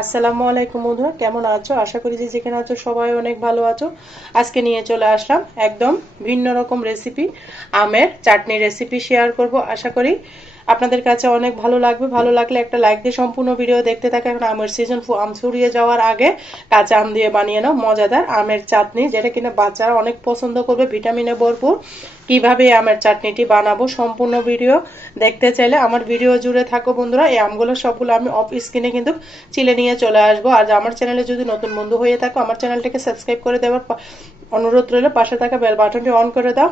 আসসালামু আলাইকুম বন্ধুরা, কেমন আছো? আশা করি যে যেখানে আছো সবাই অনেক ভালো আছো। আজকে নিয়ে চলে আসলাম একদম ভিন্ন রকম রেসিপি, আমের চাটনি রেসিপি শেয়ার করব। আশা করি আপনাদের কাছে অনেক ভালো লাগবে। ভালো লাগলে একটা লাইক দিয়ে সম্পূর্ণ ভিডিও দেখতে থাকো। এখন আমের সিজন, আম ফুরিয়ে যাওয়ার আগে কাঁচা আম দিয়ে বানিয়ে নাও মজাদার আমের চাটনি, যেটা কিনা বাচ্চারা অনেক পছন্দ করবে, ভিটামিনে ভরপুর। কিভাবে আমের চাটনিটি বানাবো সম্পূর্ণ ভিডিও দেখতে চাইলে আমার ভিডিও জুড়ে থাকো বন্ধুরা। এই আমগুলো সবগুলো আমি অফ স্ক্রিনে কিন্তু চিলে নিয়ে চলে আসবো। আর আমার চ্যানেলে যদি নতুন বন্ধু হয়ে থাকো, আমার চ্যানেলটাকে সাবস্ক্রাইব করে দেওয়ার অনুরোধ রইল। পাশে থাকা বেল বাটনটি অন করে দাও,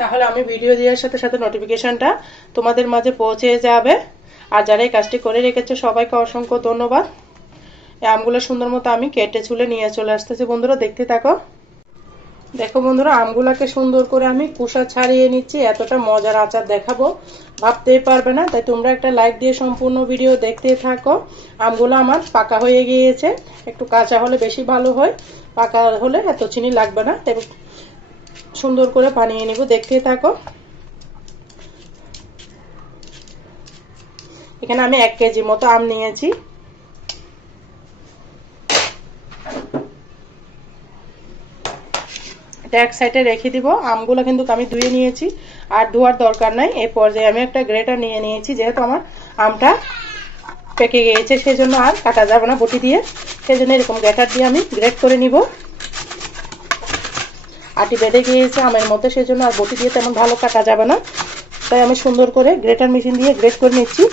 তাহলে আমি ভিডিও দেওয়ার সাথে সাথে নোটিফিকেশনটা তোমাদের মাঝে পৌঁছে যাবে। আর যারা এই কাজটি করে রেখেছে সবাইকে অসংখ্য ধন্যবাদ। এই আমগুলো সুন্দর মতো আমি কেটে ছুলে নিয়ে চলে আসতেছি বন্ধুরা, দেখতে থাকো। দেখো বন্ধুরা, আমগুলাকে সুন্দর করে আমি কুসা ছাড়িয়ে নিচ্ছি। এতটা মজার আচার দেখাবো ভাবতেই পারবে না, তাই তোমরা একটা লাইক দিয়ে সম্পূর্ণ ভিডিও দেখতে থাকো। আমগুলো আমার পাকা হয়ে গিয়েছে, একটু কাঁচা হলে বেশি ভালো হয়, পাকা হলে এত চিনি লাগবে না। তাই সুন্দর করে বানিয়ে নিব, দেখতে থাকো। এখানে আমি 1 কেজি মতো আম নিয়েছি। এটা এক সাইডে রেখে দিব। আমগুলো কিন্তু আমি ধুয়ে নিয়েছি, আর ধোয়ার দরকার নাই। এই পর্যায়ে আমি একটা গ্রেটার নিয়ে নিয়েছি, যেহেতু আমার আমটা পেকে গিয়েছে সেজন্য আর কাটা যাবে না বটি দিয়ে, সেজন্য এরকম গ্রেটার দিয়ে আমি গ্রেট করে নিব। আটি বেঁধে গিয়েছে আমের মধ্যে, সেজন্য আর বটি দিয়ে তেমন ভালো কাটা যাবে না, তাই আমি সুন্দর করে গ্রেটার মেশিন দিয়ে গ্রেট করে নিচ্ছি।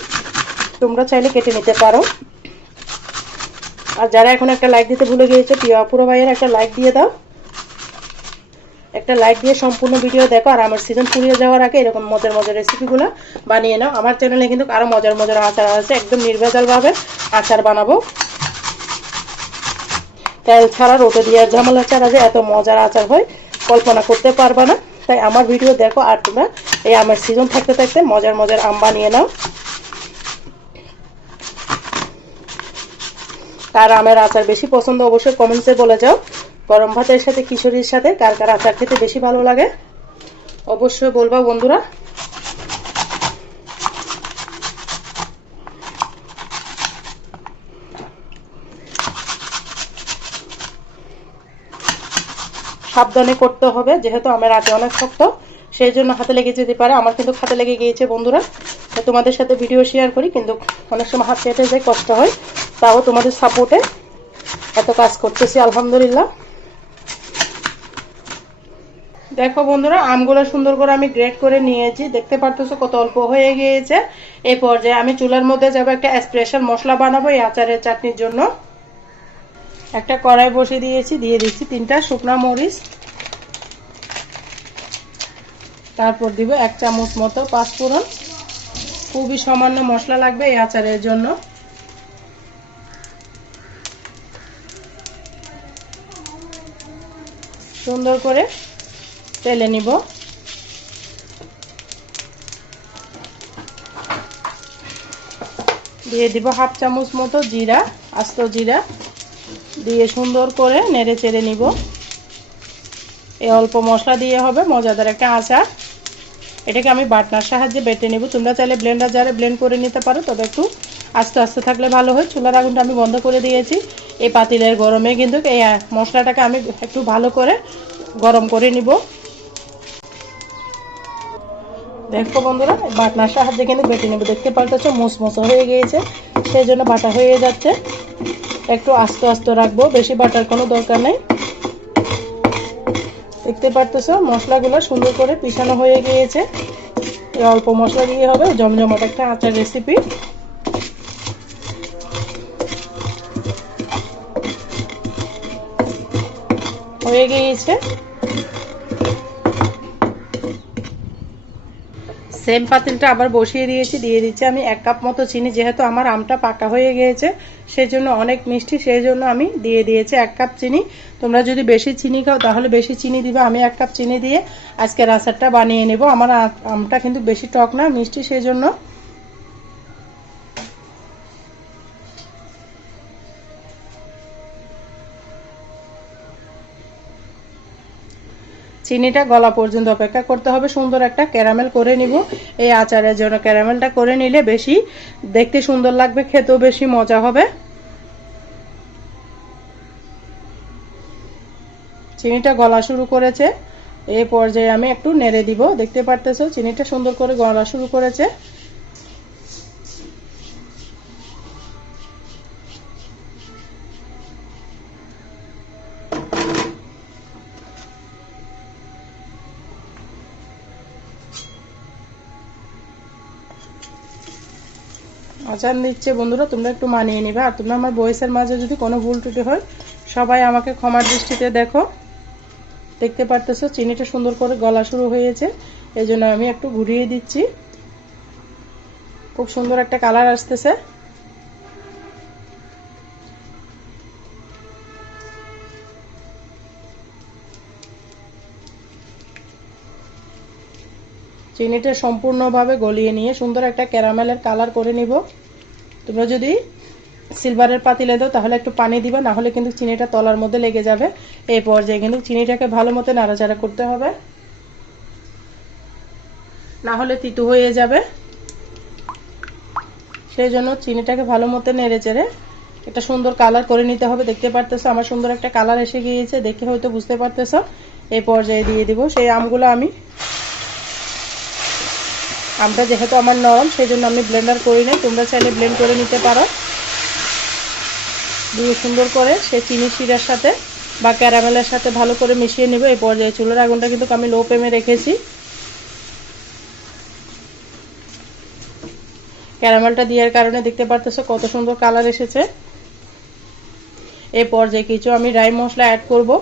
তোমরা চাইলে কেটে নিতে পারো। আর যারা এখন একটা লাইক দিতে ভুলে গিয়েছে, প্রিয় আপুরা ভাইয়ের একটা লাইক দিয়ে দাও। একটা লাইক দিয়ে সম্পূর্ণ ভিডিও দেখো। আর আমার সিজন ফুরিয়ে যাওয়ার আগে এরকম মজার মজার রেসিপিগুলো বানিয়ে নাও। আমার চ্যানেলে কিন্তু আরো মজার মজার আচার আছে, একদম নির্ভেজাল ভাবে আচার বানাবো। তেল ছাড়া রোটে দেওয়ার ঝামেলা ছাড়া যে এত মজার আচার হয় কল্পনা করতে পারবা না। তাই আমার ভিডিও দেখো, আর তোমরা এই আমের সিজন থাকতে থাকতে মজার মজার আম বানিয়ে নাও। কার আমের আচার বেশি পছন্দ অবশ্যই কমেন্টসে বলে যাও। গরম ভাতের সাথে খিচুড়ির সাথে কার কার আচার খেতে বেশি ভালো লাগে অবশ্যই বলবা বন্ধুরা। সাবধানে করতে হবে, যেহেতু আমের আটি অনেক শক্ত, সেই জন্য হাতে লেগে যেতে পারে। আমার কিন্তু হাতে লেগে গিয়েছে বন্ধুরা। তোমাদের সাথে ভিডিও শেয়ার করি, কিন্তু অনেক সময় হাত কেটে যায়, কষ্ট হয়। তাও তোমাদের সাপোর্টে এত কাজ করতেছি, আলহামদুলিল্লাহ। দেখো বন্ধুরা, আমগুলো সুন্দর করে আমি গ্রেট করে নিয়েছি, দেখতে পারতেছো কত অল্প হয়ে গিয়েছে। এই পর্যায়ে আমি চুলার মধ্যে যাবো, একটা স্পেশাল মশলা বানাবো এই আচারের চাটনির জন্য। একটা কড়াই বসিয়ে দিয়েছি, দিয়ে দিচ্ছি 3টা শুকনা মরিচ, তারপর দিব 1 চামচ মতো পাঁচফোড়ন। খুবই সামান্য মশলা লাগবে এই আচারের জন্য। সুন্দর করে তেলে নিব। দিয়ে দিব 1/2 চামচ মতো জিরা, আস্ত জিরা দিয়ে সুন্দর করে নেড়ে চেড়ে নিব। এই অল্প মশলা দিয়ে হবে মজাদার একটা আচার। এটাকে আমি বাটনার সাহায্যে বেটে নেব। তোমরা চাইলে ব্লেন্ডার জারে ব্লেন্ড করে নিতে পারো, তবে একটু আস্তে আস্তে থাকলে ভালো হয়। চুলার আগুনটা আমি বন্ধ করে দিয়েছি। এই পাতিলের গরমে কিন্তু এই মশলাটাকে আমি একটু ভালো করে গরম করে নিব। দেখো বন্ধুরা, বাটনার সাহায্যে কিন্তু বেটে নেব। দেখতে পারতেছো মুসমুসো হয়ে গিয়েছে, সেই জন্য বাটা হয়ে যাচ্ছে। একটু আস্তে আস্তে রাখবো, বেশি বাটার কোনো দরকার নেই। দেখতে পারতেছো মশলাগুলো সুন্দর করে পিষানো হয়ে গিয়েছে। অল্প মশলা দিয়ে হবে জমজমাট একটা আচার রেসিপি। হয়ে গিয়েছে। সেম পাতিলটা আবার বসিয়ে দিয়েছি, দিয়ে দিচ্ছি আমি 1 কাপ মতো চিনি। যেহেতু আমার আমটা পাকা হয়ে গিয়েছে সেই জন্য অনেক মিষ্টি, সেই জন্য আমি দিয়ে দিয়েছি 1 কাপ চিনি। তোমরা যদি বেশি চিনি খাও তাহলে বেশি চিনি দিবে। আমি 1 কাপ চিনি দিয়ে আজকের আচারটা বানিয়ে নেব। আমার আমটা কিন্তু বেশি টক না, মিষ্টি, সেই জন্য। চিনিটা গলা পর্যন্ত অপেক্ষা করতে হবে। সুন্দর একটা ক্যারামেল করে নিব। এই আচারের জন্য ক্যারামেলটা করে নিলে বেশি দেখতে সুন্দর লাগবে, খেতেও বেশি মজা হবে। চিনিটা গলা শুরু করেছে, এই পর্যায়ে আমি একটু নেড়ে দিব। দেখতে পারতেছো চিনিটা সুন্দর করে গলা শুরু করেছে। আচার দিচ্ছে বন্ধুরা, তোমরা একটু মানিয়ে নিবে। আর তোমরা আমার ভয়েসের মাঝে যদি কোনো ভুল ত্রুটি হয় সবাই আমাকে ক্ষমার দৃষ্টিতে দেখো। দেখতে পারতেছো চিনিটা সুন্দর করে গলা শুরু হয়েছে, এই জন্য আমি একটু ঘুরিয়ে দিচ্ছি। খুব সুন্দর একটা কালার আসতেছে। চিনিটা সম্পূর্ণভাবে গলিয়ে নিয়ে সুন্দর একটা ক্যারামেলের কালার করে নিব। তোমরা যদি সিলভারের পাতিলে দাও তাহলে একটু পানি দিবা, না হলে কিন্তু চিনিটা তলার মধ্যে লেগে যাবে। এই পর্যায়ে কিন্তু চিনিটাকে ভালো মতো নাড়াচাড়া করতে হবে, না হলে তিতো হয়ে যাবে। সেই জন্য চিনিটাকে ভালো মতো নেড়ে চেড়ে একটা সুন্দর কালার করে নিতে হবে। দেখতে পারতেছো আমার সুন্দর একটা কালার এসে গিয়েছে, দেখে হয়তো বুঝতে পারতেছো। এই পর্যায়ে দিয়ে দিব সেই আমগুলো। আমটা যেহেতু আমার নরম সেই জন্য আমি ব্লেন্ডার করি নাই, তোমরা চাইলে ব্লেন্ড করে নিতে পারো। দিয়ে সুন্দর করে সে চিনি শিরার সাথে বা ক্যারামেলের সাথে ভালো করে মিশিয়ে নেব। এই পর্যায়ে চুলার আগুনটা কিন্তু আমি লো ফ্লেমে রেখেছি। ক্যারামেলটা দেওয়ার কারণে দেখতে পারতেছো কত সুন্দর কালার এসেছে। এই পর্যায়ে কিছু আমি রাই মশলা অ্যাড করব।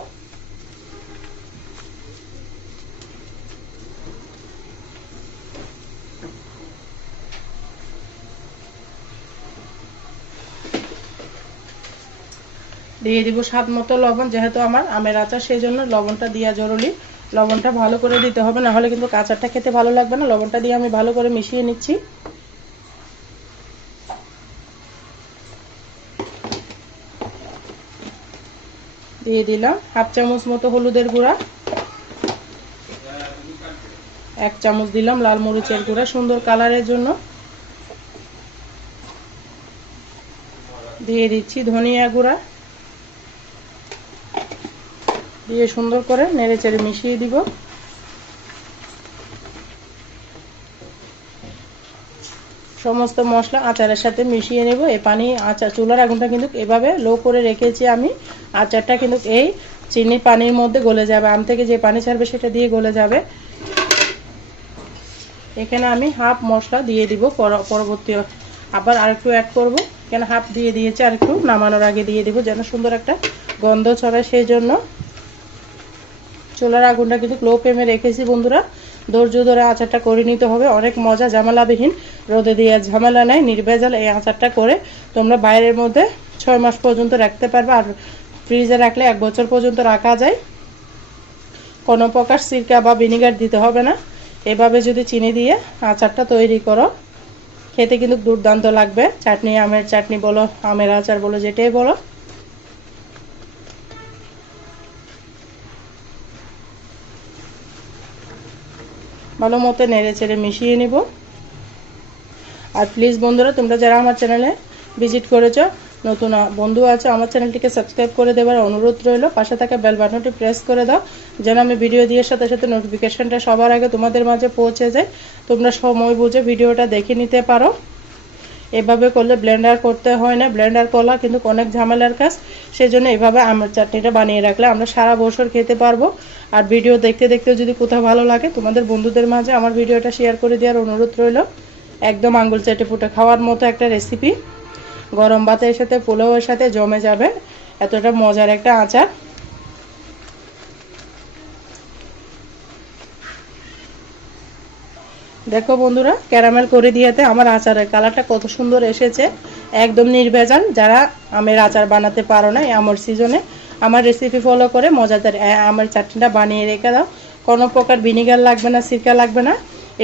দিয়ে দিব স্বাদ মতো লবণ, যেহেতু আমার আমের আচার সেই জন্য লবণটা দেওয়া জরুরি। লবণটা ভালো করে দিতে হবে, না হলে কিন্তু আচারটা খেতে ভালো লাগবে না। লবণটা দিয়ে আমি ভালো করে মিশিয়ে নিচ্ছি। দিয়ে দিলাম হাফ চামচ মতো হলুদের গুঁড়া, 1 চামচ দিলাম লাল মরিচের গুঁড়া সুন্দর কালারের জন্য। দিয়ে দিচ্ছি ধনিয়া গুঁড়া, দিয়ে সুন্দর করে নেড়েচেড়ে মিশিয়ে দিব। সমস্ত মশলা আচারের সাথে মিশিয়ে নেব। এই পানি আচার চুলার আগুনটা কিন্তু এভাবে লো করে রেখেছি আমি। আচারটা কিন্তু এই চিনি পানির মধ্যে গলে যাবে, আম থেকে যে পানি ছাড়বে সেটা দিয়ে গলে যাবে। এখানে আমি হাফ মশলা দিয়ে দিব, পরবর্তী আবার আরেকটু অ্যাড করব। এখানে হাফ দিয়ে দিয়েছি, আরেকটু নামানোর আগে দিয়ে দিব যেন সুন্দর একটা গন্ধ ছড়ায়। সেই জন্য চুলার আগুনটা কিন্তু লো ফ্লেমে রেখেছি বন্ধুরা। ধৈর্য ধরে আচারটা করে নিতে হবে, অনেক মজা, ঝামেলাবিহীন, রোদে দিয়ে ঝামেলা নাই, নির্ভেজাল এই আচারটা করে তোমরা বাইরের মধ্যে 6 মাস পর্যন্ত রাখতে পারবে। আর ফ্রিজে রাখলে 1 বছর পর্যন্ত রাখা যায়। কোনো প্রকার সিরকা বা ভিনেগার দিতে হবে না। এভাবে যদি চিনি দিয়ে আচারটা তৈরি করো খেতে কিন্তু দুর্দান্ত লাগবে। চাটনি, আমের চাটনি বলো, আমের আচার বলো, যেটাই বলো। ভালো মতো নেড়ে চেড়ে মিশিয়ে নিব। আর প্লিজ বন্ধুরা, তোমরা যারা আমার চ্যানেলে ভিজিট করেছো, নতুন বন্ধু আছে, আমার চ্যানেলটিকে সাবস্ক্রাইব করে দেওয়ার অনুরোধ রইল। পাশে থাকা বেল বাটনটি প্রেস করে দাও যেন আমি ভিডিও দিয়ে সাথে সাথে নোটিফিকেশনটা সবার আগে তোমাদের মাঝে পৌঁছে যায়। তোমরা সময় বুঝে ভিডিওটা দেখে নিতে পারো। এভাবে করলে ব্লেন্ডার করতে হয় না, ব্লেন্ডার করা কিন্তু অনেক ঝামেলার কাজ। সেই জন্য এভাবে আমের চাটনিটা বানিয়ে রাখলে আমরা সারা বছর খেতে পারবো। আর ভিডিও দেখতে দেখতে যদি কোথাও ভালো লাগে তোমাদের বন্ধুদের মাঝে আমার ভিডিওটা শেয়ার করে দেওয়ার অনুরোধ রইল। একদম আঙ্গুল চেটে পুটে খাওয়ার মতো একটা রেসিপি, গরম ভাতের সাথে পোলাওয়ের সাথে জমে যাবে, এতটা মজার একটা আচার। দেখো বন্ধুরা, ক্যারামেল করে দিয়েতে আমার আচারের কালারটা কত সুন্দর এসেছে, একদম নির্ভেজাল। যারা আমের আচার বানাতে পারো না এই আমের সিজনে, আমার রেসিপি ফলো করে মজাদার আমের চাটনিটা বানিয়ে রেখে দাও। কোনো প্রকার ভিনেগার লাগবে না, সিরকা লাগবে না।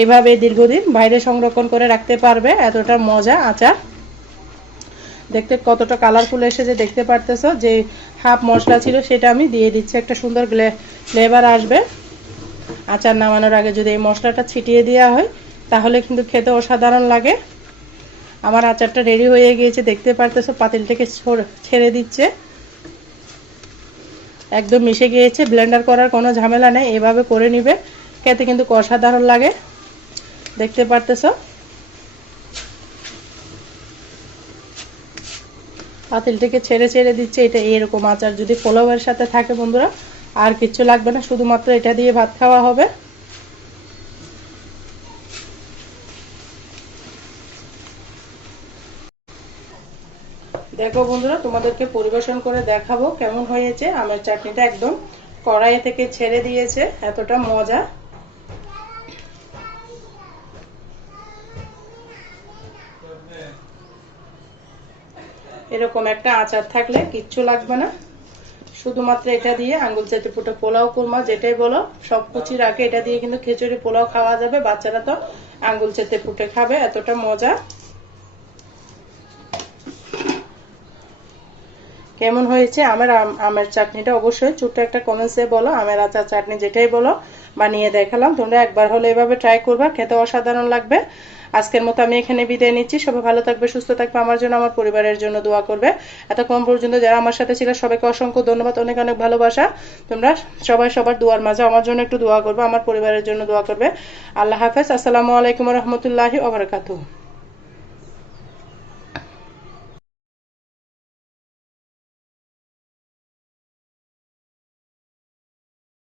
এভাবে দীর্ঘদিন বাইরে সংরক্ষণ করে রাখতে পারবে, এতটা মজা আচার। দেখতে কতটা কালারফুল এসেছে দেখতে পারতেছো। যে হাফ মশলা ছিল সেটা আমি দিয়ে দিচ্ছি, একটা সুন্দর ফ্লেভার আসবে। আচার নামানোর আগে যদি এই মশলাটা ছিটিয়ে দেওয়া হয় তাহলে কিন্তু খেতে অসাধারণ লাগে। আমার আচারটা রেডি হয়ে গিয়েছে, দেখতে পারতেছো পাতিল থেকে ছেড়ে দিচ্ছে, একদম মিশে গিয়েছে। ব্লেন্ডার করার কোনো ঝামেলা নেই, এভাবে করে নিবে, খেতে কিন্তু অসাধারণ লাগে। দেখতে পারতেছো পাতিল থেকে ছেড়ে দিচ্ছে। এটা এরকম আচার যদি পোলাওয়ের সাথে থাকে বন্ধুরা আর কিচ্ছু লাগবে না, শুধুমাত্র এটা দিয়ে ভাত খাওয়া হবে। দেখো বন্ধুরা, তোমাদেরকে পরিবেশন করে দেখাবো কেমন হয়েছে। আমের চাটনিটা একদম কড়াই থেকে ছেড়ে দিয়েছে, এতটা মজা। এরকম একটা আচার থাকলে কিচ্ছু লাগবে না, শুধুমাত্র এটা দিয়ে আঙ্গুল চেটে পুটে পোলাও কুরমা যেটাই বলো সব কিছু রাখে, এটা দিয়ে কিন্তু খিচুড়ি পোলাও খাওয়া যাবে। বাচ্চারা তো আঙ্গুল চেটে পুটে খাবে, এতটা মজা। কেমন হয়েছে আমের চাটনিটা অবশ্যই ছোট্ট একটা কমেন্টসে বলো। আমের আচার চাটনি যেটাই বলো বানিয়ে দেখালাম, তোমরা একবার হলে এভাবে ট্রাই করবা, খেতে অসাধারণ লাগবে। আজকের মতো আমি এখানে বিদায় নিচ্ছি। সবাই ভালো থাকবে, সুস্থ থাকবে, আমার জন্য আমার পরিবারের জন্য দোয়া করবে। এতক্ষণ পর্যন্ত যারা আমার সাথে ছিল সবাইকে অসংখ্য ধন্যবাদ, অনেক অনেক ভালোবাসা। তোমরা সবাই সবার দোয়ার মাঝে আমার জন্য একটু দোয়া করবে, আমার পরিবারের জন্য দোয়া করবে। আল্লাহ হাফেজ। আসসালামু আলাইকুম রহমতুল্লাহি ওয়া বারাকাতুহু।